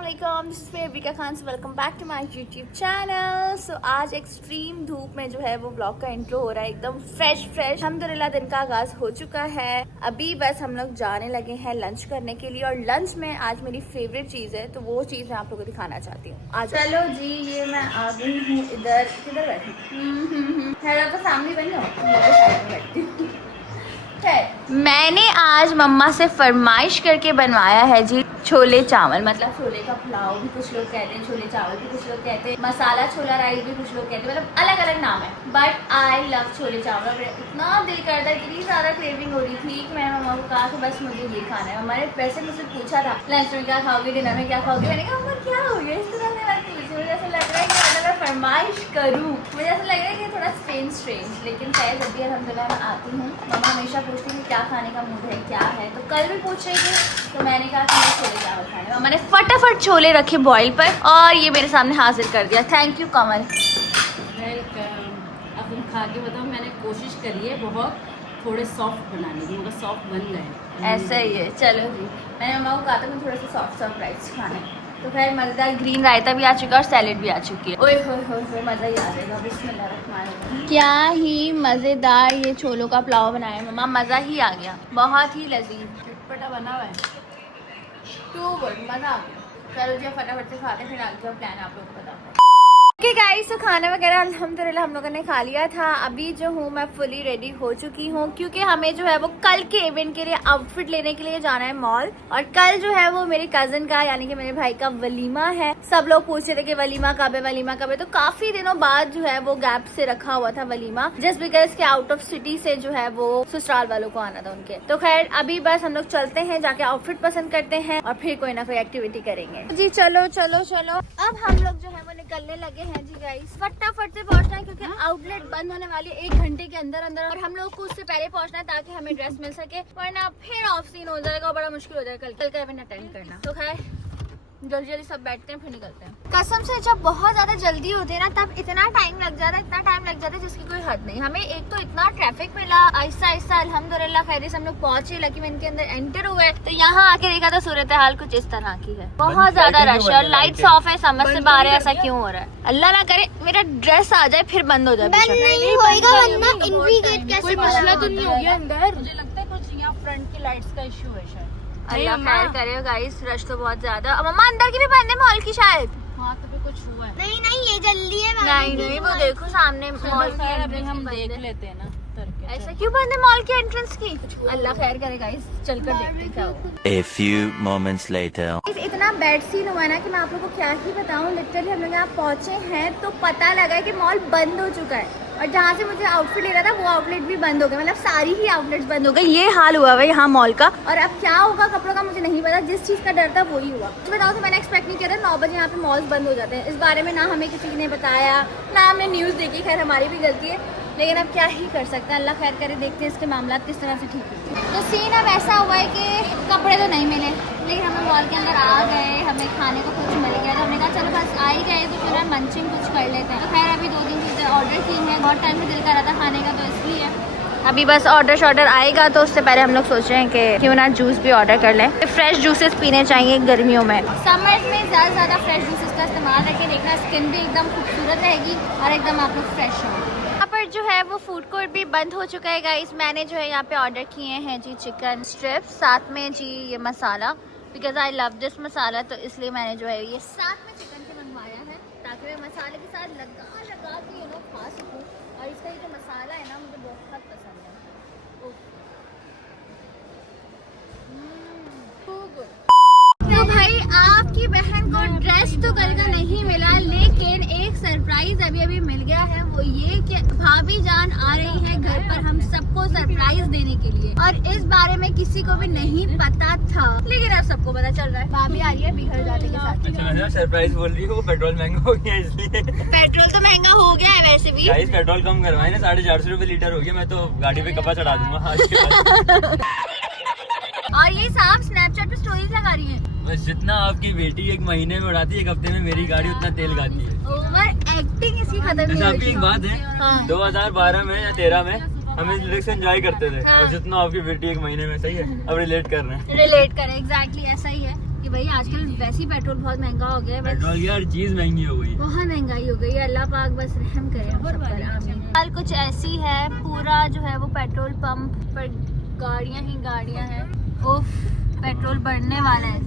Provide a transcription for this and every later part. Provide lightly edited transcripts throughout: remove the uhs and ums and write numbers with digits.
अस्सलाम, this is फेवरिका खान से welcome back to my YouTube channel. So आज एक्सट्रीम धूप में जो है वो ब्लॉग का इंट्रो हो रहा है, एकदम फ्रेश। अल्हम्दुलिल्लाह दिन का आगाज हो चुका है। अभी बस हम लोग जाने लगे हैं लंच करने के लिए, और लंच में आज मेरी फेवरेट चीज है, तो वो चीज मैं आप लोगों को दिखाना चाहती हूँ। आज चलो जी, ये मैं आ गई हूँ इधर। किधर बैठी? तो फैमिली बनी हो। मैंने आज मम्मा से फरमाइश करके बनवाया है जी छोले चावल, मतलब छोले का पुलाव भी कुछ लोग कहते हैं, छोले चावल भी कुछ लोग कहते हैं, मसाला छोला राइस भी कुछ लोग कहते हैं, मतलब अलग अलग नाम है। बट आई लव छोले चावल। इतना दिल करता है, इतनी ज़्यादा क्रेविंग हो रही थी कि मैंने मम्मा को कहा कि बस मुझे ये खाना है। हमारे वैसे मुझसे पूछा था लंच में क्या खाओगे, डिनर में क्या खाओगे। मैंने कहा मम्मा क्या हो गया इस तरह से बात पूछी। मुझे ऐसा लग रहा है कि अगर मैं फरमाइश करूँ, मुझे ऐसा लग रहा है कि थोड़ा स्ट्रेंज, लेकिन शायद जब भी अल्हम्दुलिल्लाह मैं आती हूँ, मम्मा हमेशा पूछती है क्या खाने का मूड है, क्या है। तो कल भी पूछ रही थी, तो मैंने कहा कि मैं छोले चावल खाने। मम्मा ने फटाफट छोले रखे बॉईल पर और ये मेरे सामने हाजिर कर दिया। थैंक यू कमल। अब तुम खा के बताओ, मैंने कोशिश करी है बहुत थोड़े सॉफ्ट बनाने की, मगर सॉफ्ट बन गए। ऐसा ही है। चलो जी, मैंने मम्मा को कहा था मैं थोड़ा सा सॉफ्ट राइस खाने। तो खैर मज़ेदार ग्रीन रायता भी आ चुका है और सैलेड भी आ चुकी है। ओए होए मज़ा ही आ जाएगा। बिस्मिल्लाह। क्या ही मज़ेदार ये छोलों का पुलाव बनाया है मम्मा, मज़ा ही आ गया, बहुत ही लजीज चटपटा बना हुआ है। टू गुड, मज़ा आ गया। चलो जी फटाफट से खाते हैं, फिर आगे का प्लान आप लोगों को बताते हैं। ओके गाइस, तो खाना वगैरह अल्हम्दुलिल्लाह हम लोगों ने खा लिया था। अभी जो हूँ मैं फुली रेडी हो चुकी हूँ, क्योंकि हमें जो है वो कल के इवेंट के लिए आउटफिट लेने के लिए जाना है मॉल। और कल जो है वो मेरी कजन का यानी कि मेरे भाई का वलीमा है। सब लोग पूछ रहे थे कि वलीमा कब है, वलीमा कब है। तो काफी दिनों बाद जो है वो गैप से रखा हुआ था वलीमा, जस्ट बिकॉज के आउट ऑफ सिटी से जो है वो ससुराल वालों को आना था उनके। तो खैर अभी बस हम लोग चलते हैं, जाके आउटफिट पसंद करते हैं और फिर कोई ना कोई एक्टिविटी करेंगे जी। चलो चलो चलो, अब हम लोग जो है वो निकलने लगे हैं जी गाइस। फटाफट से पहुंचना है क्योंकि आउटलेट बंद होने वाली 1 घंटे के अंदर और हम लोग को उससे पहले पहुंचना है ताकि हमें ड्रेस मिल सके, वरना फिर ऑफ सीन हो जाएगा और बड़ा मुश्किल हो जाएगा कल का इवेंट अटेंड करना। तो खैर जल्दी सब बैठते हैं, फिर निकलते हैं। कसम से जब बहुत ज्यादा जल्दी होती है ना, तब इतना टाइम लग जाता है जिसकी कोई हद नहीं। हमें एक तो इतना ट्रैफिक मिला, आहिस्ता अल्हम्दुलिल्लाह खैर से हम लोग पहुंचे, लकी मैन के अंदर एंटर हुए तो यहाँ आके देखा था सूरत हाल कुछ इस तरह की है, बहुत ज्यादा रश है और लाइट्स ऑफ है। समझ से बाहर है ऐसा क्यों हो रहा है। अल्लाह ना करे मेरा ड्रेस आ जाए फिर बंद हो जाए। मसला तो नहीं हो गया अंदर, मुझे लगता है कुछ यहाँ फ्रंट की लाइट्स का इशू है शायद। अल्लाह खैर करे गाइस, रश तो बहुत ज्यादा। मम्मा अंदर की भी बंद है मॉल की शायद। हाँ तो भी कुछ हुआ है। नहीं ये जल्दी है। नहीं वो देखो सामने मॉल की अभी हम देख लेते हैं ना। ऐसा क्यों बंद है मॉल की एंट्रेंस की? अल्लाह खैर करे गाइस, चलकर देखते हैं क्या होगा। A few moments later. इतना बैड सीन हुआ ना कि मैं आप लोगों को क्या ही बताऊं। लिटरली हम लोग यहाँ पहुंचे हैं तो पता लगा कि मॉल बंद हो चुका है, और जहाँ से मुझे आउटफिट ले रहा था वो आउटलेट भी बंद हो गए, मतलब सारी ही आउटलेट्स बंद हो गए। ये हाल हुआ है यहाँ मॉल का, और अब क्या होगा कपड़ों का मुझे नहीं पता। जिस चीज़ का डर था वही हुआ। तो बताओ, तो मैंने एक्सपेक्ट नहीं किया था 9 बजे यहाँ पे मॉल्स बंद हो जाते हैं। इस बारे में ना हमें किसी ने बताया, ना हमने न्यूज़ देखी। खैर हमारी भी गलती है, लेकिन अब क्या ही कर सकते हैं। अल्लाह खैर करे, देखते हैं इसके मामला किस तरह से ठीक है। तो सीन अब ऐसा हुआ है कि कपड़े तो नहीं मिले, लेकिन हमें मॉल के अंदर आ गए, हमें खाने को कुछ मिल गया। तो हमने कहा चलो बस आ ही गए तो फिर हम मंचिंग कुछ कर लेते हैं। तो खैर अभी 2-3 चीज़ें ऑर्डर की हैं, बहुत टाइम से दिल कर रहा था खाने का, तो इसलिए अभी बस ऑर्डर आएगा। तो उससे पहले हम लोग सोच रहे हैं कि क्यों ना जूस भी ऑर्डर कर लें। फ्रेश जूसेस पीने चाहिए गर्मियों में। समर्स में ज़्यादा फ्रेश जूसेस का इस्तेमाल रखें, देखना स्किन भी एकदम खूबसूरत रहेगी और एकदम आप लोग फ्रेश हो। यहाँ पर जो है वो फूड कोर्ट भी बंद हो चुका है गाइस। मैंने जो है यहाँ पे ऑर्डर किए हैं जी चिकन स्ट्रिप्स, साथ में जी ये मसाला, बिकॉज आई लव दिस मसाला, तो इसलिए मैंने जो है ये साथ में चिकन के मंगवाया है ताकि मैं मसाले के साथ लगा के खा सकूँ। और इसका ये जो मसाला है ना मुझे बहुत पसंद है। तो भाई आपकी बहन को ड्रेस तो कल का नहीं मिला, लेकिन एक सरप्राइज अभी मिल गया है। वो ये कि भाभी जान आ रही है घर पर हम सबको सरप्राइज देने के लिए, और इस बारे में किसी को भी नहीं पता था, लेकिन अब सबको पता चल रहा है। भाभी आ रही है बिहार जाने के साथ। अच्छा सरप्राइज बोल रही है, वो पेट्रोल महंगा हो गया इसलिए। पेट्रोल तो महंगा हो गया है वैसे भी। गाइस पेट्रोल कम करवाए ना, 450 रुपए लीटर हो गया। मैं तो गाड़ी पे कपड़ा चढ़ा दूंगा आज के बाद। और ये साहब स्नैपचैट पे स्टोरीज लगा रही है। बस जितना आपकी बेटी 1 महीने में उड़ाती है, 1 हफ्ते में मेरी गाड़ी उतना तेल खाती है। ओवर एक्टिंग इसकी खत्म नहीं आपकी एक बात है, हाँ। 2012 में या 13 में हम इस लिरिक्स एंजॉय करते थे, और जितना आपकी बेटी 1 महीने में, सही है, अब रिलेट कर रहे हैं। रिलेट करें, एग्जैक्टली ऐसा ही है। कि भाई आजकल वैसे ही पेट्रोल बहुत महंगा हो गया है, बस पेट्रोल की हर चीज महंगी हो गई। बहुत महंगाई हो गई है। अल्लाह पाक बस रहम करे हम सब पर, आमीन। हाल कुछ ऐसी है, पूरा जो है वो पेट्रोल पंप पर गाड़ियां ही गाड़ियां हैं। उफ, पेट्रोल बढ़ने वाला है।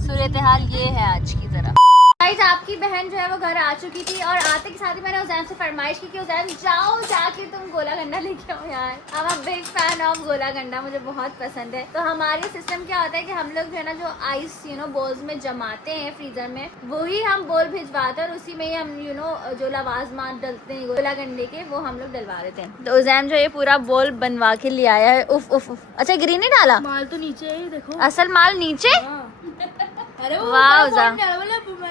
सूरत हाल ये है आज की तरह। गाइस, आपकी बहन जो है वो घर आ चुकी थी और आते के साथ ही मैंने उज़ैन से फरमाइश की कि उज़ैन जाओ जाके तुम गोला गंडा लेके आओ यार। I am big fan of गोला गंडा, मुझे बहुत पसंद है। तो हमारे सिस्टम क्या होता है कि हम लोग जो है ना जो आइस बोल्स में जमाते हैं फ्रीजर में, वही हम बोल भिजवाते हैं और उसी में ही हम जो लवाजमात डलते हैं गोला गंडे के, वो हम लोग डलवा देते हैं। तो उज़ैन जो ये पूरा बोल बनवा के ले आया है। उफ उफ उफ। अच्छा, ग्रीन नहीं डाला, माल तो नीचे है, देखो। असल माल नीचे। अरे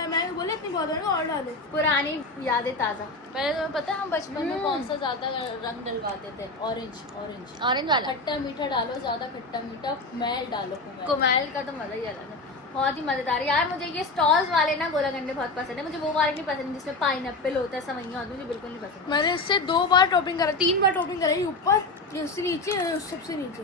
मैं बोले इतनी बहुत और डालो। पुरानी यादें ताजा। पहले तो पता है हम बचपन में कौन सा ज्यादा रंग डलवाते थे? ऑरेंज वाला खट्टा मीठा डालो, ज्यादा खट्टा मीठा कुमैल डालो। कुमैल का तो मजा ही अलग है, बहुत ही मजेदार है यार। मुझे ये स्टॉल्स वाले ना गोला गंडे बहुत पसंद है। मुझे वो वाले नहीं पसंद जिसमें पाइनएप्पल होता है, सवैया होती है, मुझे बिल्कुल नहीं पसंद। मैंने इससे 2 बार टॉपिंग करा, 3 बार टॉपिंग कराई, ऊपर ये उससे नीचे सबसे नीचे।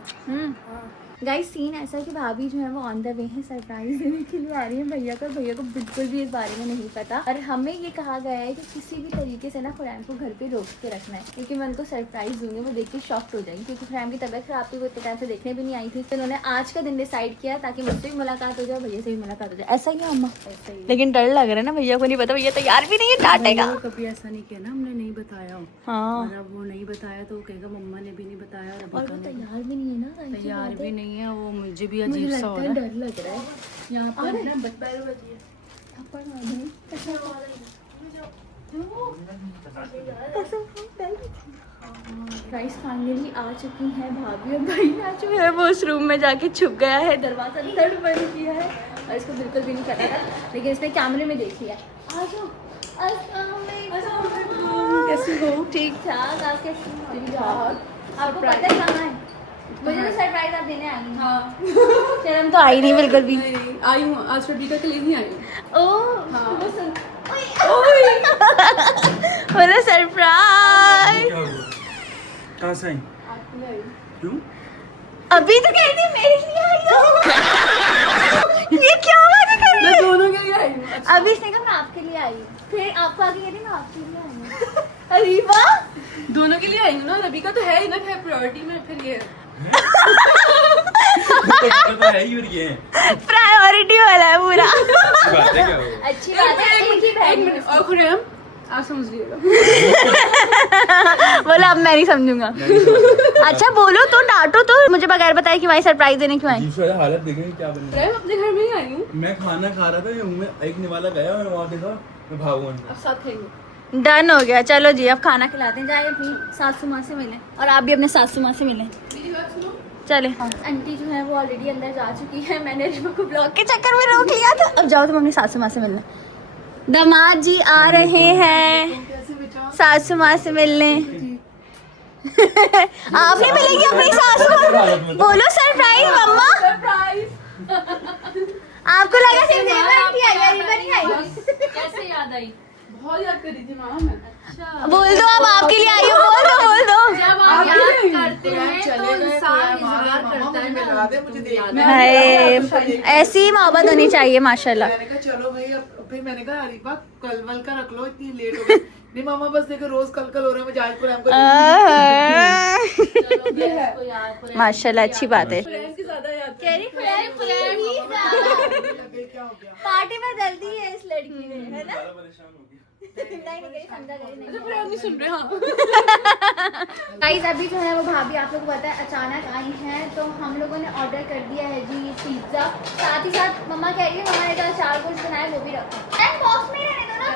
गाइस, सीन ऐसा है कि भाभी जो है वो ऑन द वे है, सरप्राइज देने के लिए आ रही है भैया को। भैया को बिल्कुल भी इस बारे में नहीं पता और हमें ये कहा गया है कि किसी भी तरीके से ना फरहान को घर पे रोक के रखना है, क्योंकि मैं उनको सरप्राइज दूंगी, वो देख के शॉक्ड हो जाएंगी। क्योंकि फरहान की तबीयत खराब थी, वो इतने टाइम से देखने भी नहीं आई थी। तो उन्होंने आज का दिन डिसाइड किया ताकि मुझसे भी मुलाकात हो जाए, भैया से भी मुलाकात हो जाए। ऐसा ही है अम्मा, ऐसा ही। लेकिन डर लग रहा है ना, भैया को नहीं पता, भैया तैयार भी नहीं है, डांटेगा। कभी ऐसा नहीं किया ना, हमने नहीं बताया। हाँ, और अब वो नहीं बताया तो वो कहेगा मम्मा ने भी नहीं बताया। और वो तैयार भी नहीं है ना, तैयार भी नहीं है वो, मुझे भी मुझे अजीब सा हो लगता है, रहा है। डर लग रहा है। यहाँ पर अरे, ना पैर बजिए। थप्पड़ मार दूँ। गाइस, फाइनली आ चुकी हैं भाभी और भाई आ चुके हैं। वो उस रूम में जाके छुप गया है, दरवाजा धड़ बंद किया है और इसको बिल्कुल भी नहीं पता था, लेकिन इसने कैमरे में देख लिया। आ जाओ। कैसी हो? ठीक ठाक, आप कैसी हो? आपको पता है कहाँ है? मुझे तो सरप्राइज आप देने आई। हाँ, शर्म तो आई नहीं बिल्कुल भी। नहीं आई हूँ, आज छुट्टी के लिए नहीं आई हूँ। ओह, हाँ। वो सुन। बोलो सरप्राइज। कहाँ से आई? क्यों? अभी तो कह रही मेरे लिए आई हो। ये क्या बात कर रही मैं है? दोनों के लिए आई हूँ। अभी इसने कहा मैं आपके लिए आई हूँ, फिर आपको आगे कह रही मैं आपके लिए आई हूँ। अरे वाह, दोनों के लिए आई हूँ ना, रबी का तो है ही ना, है प्रायोरिटी में, फिर ये तो है ही, और ये प्रायोरिटी वाला है पूरा। बात है क्या वो? अच्छी बात है, एक ही बहन है। और खुरेम आप समझ लीजिएगा। बोलो, अब मैं नहीं समझूंगा। अच्छा बोलो तो, डांटो तो, मुझे बगैर बताए कि भाई सरप्राइज देने क्यों आई? दूसरा हालत देखें क्या बन रहा खुरेम अपने घर में ही आई हूँ। है। मैं खाना खा रहा था, ये मुंह में एक निवाला गया, मैंने वहाँ देखा, मैं भागू अंदर। अब साथ खाएंगे। डन हो गया, चलो जी अब खाना खिलाते हैं। जाए अपनी सासू माँ से मिलें और आप भी अपने सासू माँ से मिलें। मेरी बात सुनो। चले। आंटी जो है वो ऑलरेडी अंदर जा चुकी है, मैंने रिबा को ब्लॉग के चक्कर में रोक लिया था। अब जाओ तुम अपनी सासू माँ से मिलने। दामाद जी आ रहे हैं कैसे बेटा? सासू माँ से मिलने। आप नहीं मिलेंगी अपनी सासू माँ? बोलो सरप्राइज मम्मा। सरप्राइज। आपको लगा सिर्फ रिबा आंटी आई है, रिबा नहीं आई? कैसे याद आई? बहुत याद करी थी मामा मैं। अच्छा, बोल दो, अब आपके लिए आई हूँ, बोल दो बोल दो। जब आप याद करते हैं तो इंसान इजहार करता है ना। हाय, ऐसी ही मोहब्बत होनी चाहिए माशाल्लाह। मैंने कहा चलो भाई, अब फिर मैंने कहा अरीबा कल वल का रख लो, इतनी लेट हो गई। नहीं मामा, बस देखो रोज कल कल हो रहा है, मैं जाजपुर हमको माशाल्लाह, अच्छी बात है। फ्रेंड्स की ज्यादा याद कह रही क्या हो गया। पार्टी में जल्दी है इस लड़की ने, है ना? नहीं समझा गई फ्रेंड नहीं सुन रहे। हाँ, गाइस, अभी जो है वो भाभी आप लोग को पता है अचानक आई हैं, तो हम लोगों ने ऑर्डर कर दिया है जी पिज्जा। साथ ही साथ मम्मा कह रही है मम्मा ने जो अचार कुछ बनाया वो भी रखो। बॉक्स में रहने दो ना,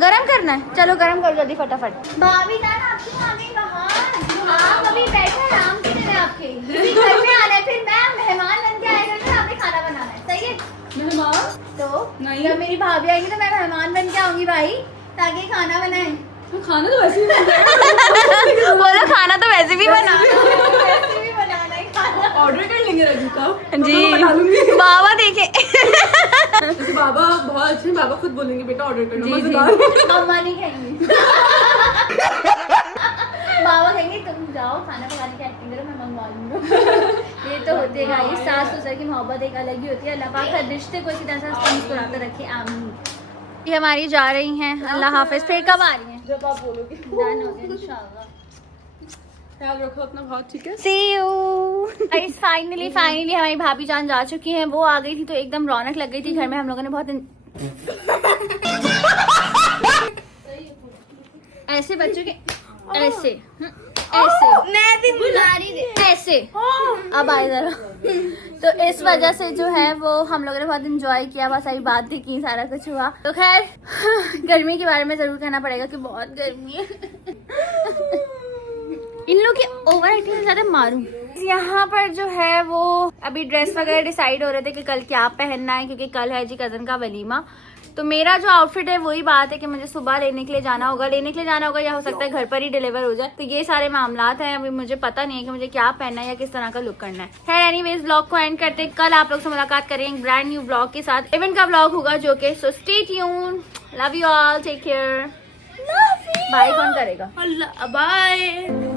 गरम करना है। चलो गरम कर जल्दी फटाफट। भाभी जान आपकी आ गई बाहर, आप अभी बैठे आराम से हैं, आपके किसी घर में आना है, फिर मैं मेहमान बन के आएगा तो आपने खाना बनाना है, सही है? मेहमान तो नहीं। जब मेरी भाभी आएगी तो मैं मेहमान बन के आऊंगी भाई, ताकि खाना बनाए। तो खाना तो वैसे ही बनता है। बोलो खाना तो वैसे भी बनाना है खाना। ऑर्डर कर लेंगे रजू का जी, बना लूंगी। बाबा देखे। जैसे बाबा बहुत अच्छे, बाबा खुद बोलेंगे बेटा ऑर्डर करना, मजेदार। मम्मा नहीं कहेंगी। बाबा कहेंगे तुम जाओ खाना पकाने की एक्टिंग करो, मैं मंगवा लूंगा। ये तो होती है गाइस, सास ससुर की मोहब्बत एक अलग ही होती है। अल्लाह पाक हर रिश्ते को इसी तरह से मुस्कुराते रखे, आमीन। ये हमारी जा रही हैं, अल्लाह हाफिज। फिर कब आ रही हैं? जब आप बोलोगे। डन हो गया इंशाल्लाह। ख्याल रखो अपना बहुत, ठीक है। See you। फाइनली हमारी भाभी जान जा चुकी हैं। वो आ गई थी तो एकदम रौनक लग गई थी घर में। हम लोगों ने बहुत ऐसे बच्चों के ऐसे मैं भी बुला रही थी ऐसे। अब आए जरा। तो इस वजह से जो है वो हम लोगों ने बहुत इंजॉय किया, बहुत सारी बातें की, सारा कुछ हुआ। तो खैर गर्मी के बारे में जरूर कहना पड़ेगा कि बहुत गर्मी है। इन लोग की ओवर एक्टिंग से ज्यादा मारूं। यहाँ पर जो है वो अभी ड्रेस वगैरह डिसाइड हो रहे थे कि कल क्या पहनना है, क्योंकि कल है जी कजन का वलीमा। तो मेरा जो आउटफिट है वही बात है कि मुझे सुबह लेने के लिए जाना होगा या हो सकता है घर पर ही डिलीवर हो जाए। तो ये सारे मामलात हैं। अभी मुझे पता नहीं है कि मुझे क्या पहनना है या किस तरह का लुक करना है। खैर एनीवेज ब्लॉग को एंड करते, कल आप लोग से मुलाकात करेंगे ब्रांड न्यू ब्लॉग के साथ। इवेंट का ब्लॉग होगा जो कि so stay tune. Love you all, take care, bye. कौन करेगा? अल्लाह बाय।